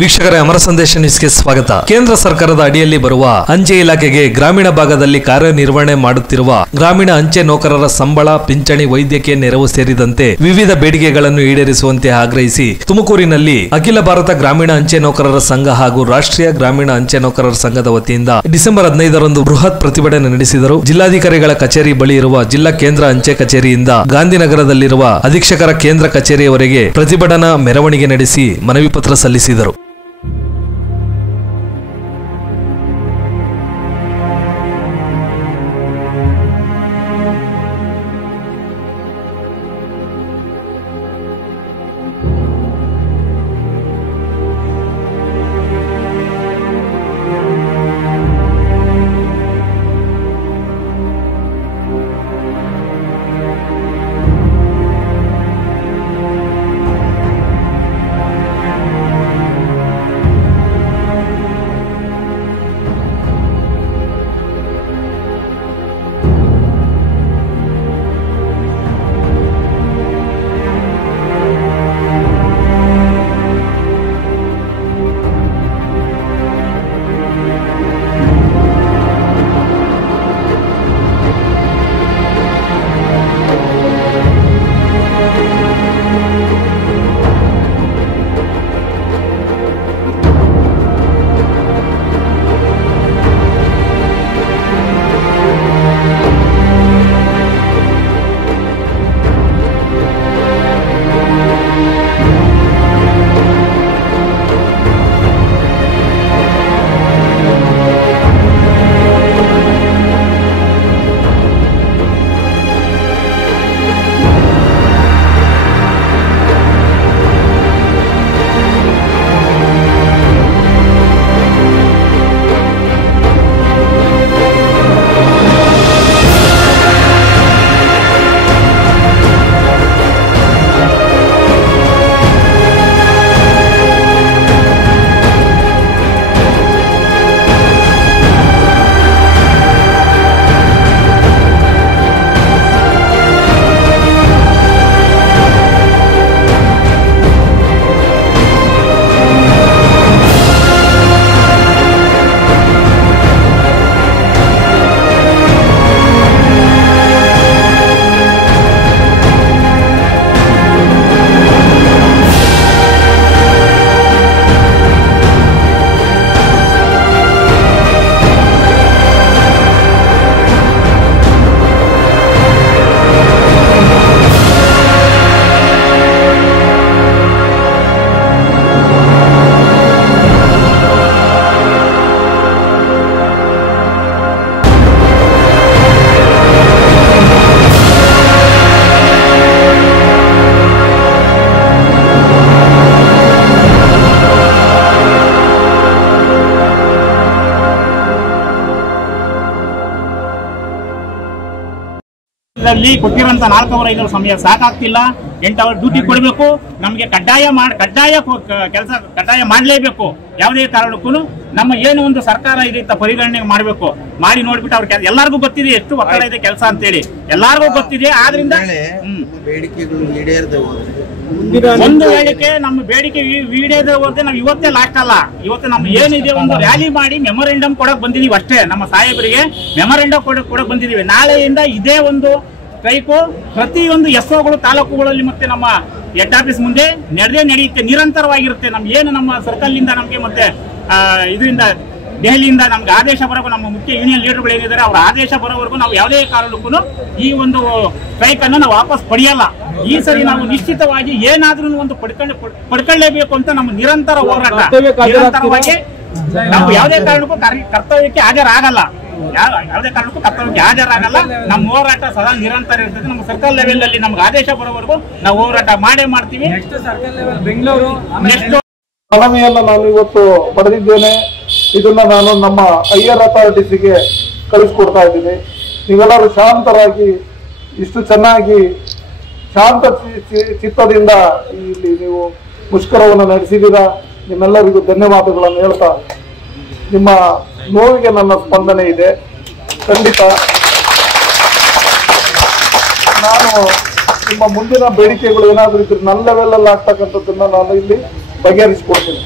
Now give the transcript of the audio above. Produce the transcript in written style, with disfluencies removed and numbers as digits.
ವೀಕ್ಷಕರೇ, ಅಮರ ಸಂದೇಶ ನ್ಯೂಸ್ಗೆ ಸ್ವಾಗತ. ಕೇಂದ್ರ ಸರ್ಕಾರದ ಅಡಿಯಲ್ಲಿ ಬರುವ ಅಂಚೆ ಇಲಾಖೆಗೆ ಗ್ರಾಮೀಣ ಭಾಗದಲ್ಲಿ ಕಾರ್ಯನಿರ್ವಹಣೆ ಮಾಡುತ್ತಿರುವ ಗ್ರಾಮೀಣ ಅಂಚೆ ನೌಕರರ ಸಂಬಳ, ಪಿಂಚಣಿ, ವೈದ್ಯಕೀಯ ನೆರವು ಸೇರಿದಂತೆ ವಿವಿಧ ಬೇಡಿಕೆಗಳನ್ನು ಈಡೇರಿಸುವಂತೆ ಆಗ್ರಹಿಸಿ ತುಮಕೂರಿನಲ್ಲಿ ಅಖಿಲ ಭಾರತ ಗ್ರಾಮೀಣ ಅಂಚೆ ನೌಕರರ ಸಂಘ ಹಾಗೂ ರಾಷ್ಟ್ರೀಯ ಗ್ರಾಮೀಣ ಅಂಚೆ ನೌಕರರ ಸಂಘದ ವತಿಯಿಂದ ಡಿಸೆಂಬರ್ 15ರಂದು ಬೃಹತ್ ಪ್ರತಿಭಟನೆ ನಡೆಸಿದರು. ಜಿಲ್ಲಾಧಿಕಾರಿಗಳ ಕಚೇರಿ ಬಳಿ ಇರುವ ಜಿಲ್ಲಾ ಕೇಂದ್ರ ಅಂಚೆ ಕಚೇರಿಯಿಂದ ಗಾಂಧಿನಗರದಲ್ಲಿರುವ ಅಧೀಕ್ಷಕರ ಕೇಂದ್ರ ಕಚೇರಿಯವರೆಗೆ ಪ್ರತಿಭಟನಾ ಮೆರವಣಿಗೆ ನಡೆಸಿ ಮನವಿ ಪತ್ರ ಸಲ್ಲಿಸಿದರು. ಕೊಟ್ಟಿರುವಂತ 4 ಅವರ್ 5 ಅವರ್ ಸಮಯ ಸಾಕಾಗ್ತಿಲ್ಲ. 8 ಅವರ್ ಡ್ಯೂಟಿ ಕೊಡಬೇಕು. ನಮಗೆ ಕಡ್ಡಾಯ ಕೆಲಸ ಕಡ್ಡಾಯ ಮಾಡಲೇಬೇಕು. ಯಾವುದೇ ಕಾರಣಕ್ಕೂ ನಮ್ಮ ಏನು ಒಂದು ಸರ್ಕಾರ ಇದಕ್ಕೆ ಪರಿಗಣನೆ ಮಾಡಬೇಕು. ಮಾಡಿ ನೋಡ್ಬಿಟ್ಟು ಅವ್ರ ಎಲ್ಲರಿಗೂ ಗೊತ್ತಿದೆ ಎಷ್ಟು ಒತ್ತಡ ಇದೆ ಕೆಲಸ ಅಂತೇಳಿ, ಎಲ್ಲರಿಗೂ ಗೊತ್ತಿದೆ. ಆದ್ರಿಂದ ಒಂದು ಬೇಡಿಕೆ ನಮ್ಮ ಬೇಡಿಕೆ ಈಡೇರದೆ ಹೋದ್ರೆ ನಾವು ಇವತ್ತೇ ಲಾಸ್ಟ್ ಅಲ್ಲ, ಇವತ್ತು ನಮ್ಗೆ ಏನಿದೆ ಒಂದು ರ್ಯಾಲಿ ಮಾಡಿ ಮೆಮೊರೆಂಡಮ್ ಕೊಡಕ್ ಬಂದಿದೀವಿ ಅಷ್ಟೇ. ನಮ್ಮ ಸಾಹೇಬರಿಗೆ ಮೆಮೊರೆಂಡಮ್ ಕೊಡಕ್ ಬಂದಿದೀವಿ. ನಾಳೆಯಿಂದ ಇದೇ ಒಂದು ಸ್ಟ್ರೈಕು ಪ್ರತಿಯೊಂದು ಎಸ್ಒಗಳು ತಾಲೂಕುಗಳಲ್ಲಿ ಮತ್ತೆ ನಮ್ಮ ಹೆಡ್ ಆಫೀಸ್ ಮುಂದೆ ನಡೆಯುತ್ತೆ, ನಿರಂತರವಾಗಿರುತ್ತೆ. ನಮ್ಗೆ ಏನು ನಮ್ಮ ಸರ್ಕಲ್ ಇಂದ ನಮ್ಗೆ ಮತ್ತೆ ಇದರಿಂದ ದೆಹಲಿಯಿಂದ ನಮ್ಗೆ ಆದೇಶ ಬರೋಕು, ನಮ್ಮ ಮುಖ್ಯ ಯೂನಿಯನ್ ಲೀಡರ್ಗಳು ಏನಿದ್ದಾರೆ ಅವರ ಆದೇಶ ಬರೋವರೆಗೂ ನಾವು ಯಾವುದೇ ಕಾರಣಕ್ಕೂ ಈ ಒಂದು ಸ್ಟ್ರೈಕ್ ಅನ್ನು ನಾವು ವಾಪಸ್ ಪಡೆಯಲ್ಲ. ಈ ಸರಿ ನಾವು ನಿಶ್ಚಿತವಾಗಿ ಏನಾದ್ರೂ ಒಂದು ಪಡ್ಕೊಳ್ಳೇಬೇಕು ಅಂತ ನಮ್ಮ ನಿರಂತರ ಹೋರಾಟ. ನಿರಂತರವಾಗಿ ನಾವು ಯಾವುದೇ ಕಾರಣಕ್ಕೂ ಕರ್ತವ್ಯಕ್ಕೆ ಹಾಜರಾಗಲ್ಲ, ಯಾವುದೇ ಕಾರಣಕ್ಕೂ ಕರ್ತವ್ಯಕ್ಕೆ ಹಾಜರಾಗಲ್ಲ. ನಮ್ಮ ಹೋರಾಟ ಸದಾ ನಿರಂತರ ಇರ್ತದೆ. ನಮ್ಮ ಸರ್ಕಲ್ ಲೆವೆಲ್ ಅಲ್ಲಿ ನಮ್ಗೆ ಆದೇಶ ಬರೋವರೆಗೂ ನಾವು ಹೋರಾಟ ಮಾಡೇ ಮಾಡ್ತೀವಿ. ಮನವಿಯನ್ನು ನಾನು ಇವತ್ತು ಪಡೆದಿದ್ದೇನೆ. ಇದನ್ನ ನಾನು ನಮ್ಮ ಹೈಯರ್ ಅಥಾರಿಟೀಸ್ಗೆ ಕಳಿಸ್ಕೊಡ್ತಾ ಇದ್ದೀನಿ. ನೀವೆಲ್ಲರೂ ಶಾಂತರಾಗಿ ಇಷ್ಟು ಚೆನ್ನಾಗಿ ಶಾಂತ ಚಿತ್ತದಿಂದ ಇಲ್ಲಿ ನೀವು ಮುಷ್ಕರವನ್ನು ನಡೆಸಿದ್ದೀರಾ. ನಿಮ್ಮೆಲ್ಲರಿಗೂ ಧನ್ಯವಾದಗಳನ್ನು ಹೇಳ್ತಾ, ನಿಮ್ಮ ನೋವಿಗೆ ನನ್ನ ಸ್ಪಂದನೆ ಇದೆ ಖಂಡಿತ. ನಾನು ನಿಮ್ಮ ಮುಂದಿನ ಬೇಡಿಕೆಗಳು ಏನಾದರೂ ಇದ್ರೆ ನನ್ನ ಲೆವೆಲ್ ಅಲ್ಲಿ ಆಗ್ತಕ್ಕಂಥದ್ದನ್ನ ನಾನು ಇಲ್ಲಿ ಬಗೆಹರಿಸಿಕೊಡ್ತೀನಿ.